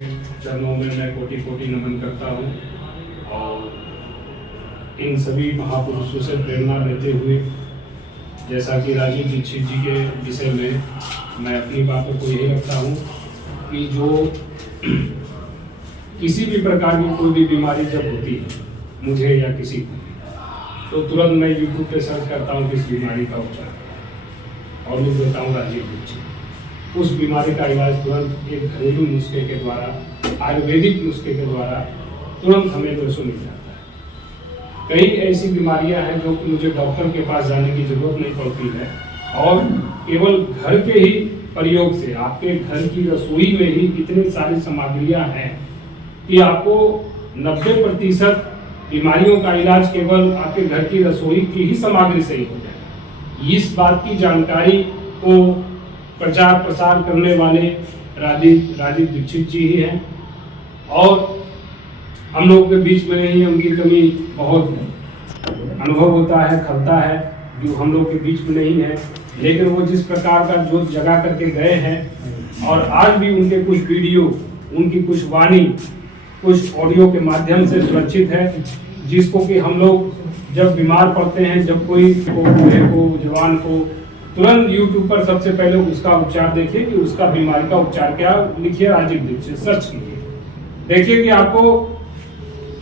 चरणों में मैं कोटि कोटि नमन करता हूँ और इन सभी महापुरुषों से प्रेरणा लेते हुए, जैसा कि राजीव दीक्षित जी के विषय में मैं अपनी बातों को यही रखता हूँ कि जो किसी भी प्रकार की कोई भी बीमारी जब होती है मुझे या किसी को, तो तुरंत मैं यूट्यूब पे सर्च करता हूँ कि इस बीमारी का उपचार और लिख देता हूँ राजीव दीक्षित। उस बीमारी का इलाज तुरंत एक घरेलू नुस्खे के द्वारा, आयुर्वेदिक नुस्खे के द्वारा तुरंत हमें दोषों मिल जाता है। कई ऐसी बीमारियां हैं जो कि मुझे डॉक्टर के पास जाने की जरूरत नहीं पड़ती है और केवल घर के ही प्रयोग से, आपके घर की रसोई में ही इतनी सारी सामग्रियां हैं कि आपको 90% बीमारियों का इलाज केवल आपके घर की रसोई की ही सामग्री से ही हो जाएगा। इस बात की जानकारी को प्रचार प्रसार करने वाले राजीव दीक्षित जी ही हैं और हम लोगों के बीच में ही उनकी कमी बहुत अनुभव होता है, खलता है, जो हम लोग के बीच में नहीं है। लेकिन वो जिस प्रकार का जो जगा करके गए हैं और आज भी उनके कुछ वीडियो, उनकी कुछ वाणी, कुछ ऑडियो के माध्यम से सुरक्षित है, जिसको कि हम लोग जब बीमार पड़ते हैं, जब कोई को, बूढ़े को, जवान को, तुरंत YouTube पर सबसे पहले उसका उपचार देखिए कि उसका बीमारी का उपचार क्या, लिखिए राजीव दीक्षित, सर्च कीजिए, देखिए कि आपको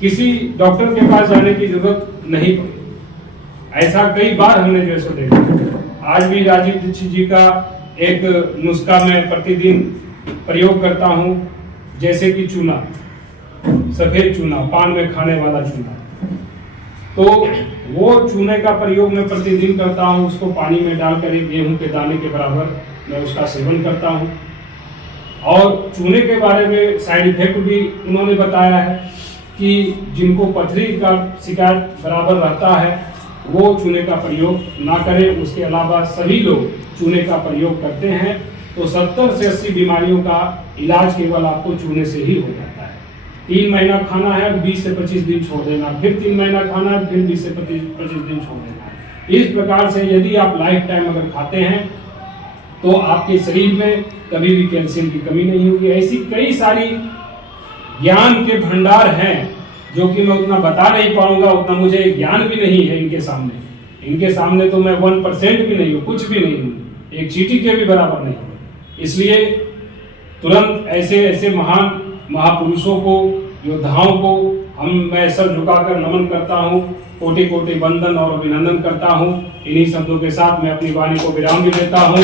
किसी डॉक्टर के पास जाने की जरूरत नहीं पड़ेगी। ऐसा कई बार हमने जैसे देखा। आज भी राजीव दीक्षित जी का एक नुस्खा मैं प्रतिदिन प्रयोग करता हूँ, जैसे कि चूना, सफेद चूना, पान में खाने वाला चूना, तो वो चूने का प्रयोग मैं प्रतिदिन करता हूँ। उसको पानी में डालकर एक गेहूं के दाने के बराबर मैं उसका सेवन करता हूँ और चूने के बारे में साइड इफेक्ट भी उन्होंने बताया है कि जिनको पथरी का शिकायत बराबर रहता है वो चूने का प्रयोग ना करें। उसके अलावा सभी लोग चूने का प्रयोग करते हैं तो 70 से 80 बीमारियों का इलाज केवल आपको चूने से ही हो जाता है। 3 महीना खाना है, 20 से 25 दिन छोड़ देना, फिर 3 महीना खाना है, फिर 20 से 25 दिन छोड़ देना। इस प्रकार से यदि आप लाइफ टाइम अगर खाते हैं तो आपके शरीर में कभी भी कैल्शियम की कमी नहीं होगी। ऐसी कई सारी ज्ञान के भंडार हैं जो कि मैं उतना बता नहीं पाऊंगा, उतना मुझे ज्ञान भी नहीं है इनके सामने। इनके सामने तो मैं 1% भी नहीं हूँ, कुछ भी नहीं हूँ, एक चींटी के भी बराबर नहीं हूँ। इसलिए तुरंत ऐसे ऐसे महान महापुरुषों को, योद्धाओं को मैं सर झुकाकर नमन करता हूँ, कोटि कोटि वंदन और अभिनंदन करता हूँ। इन्हीं शब्दों के साथ मैं अपनी वाणी को विराम भी देता हूँ।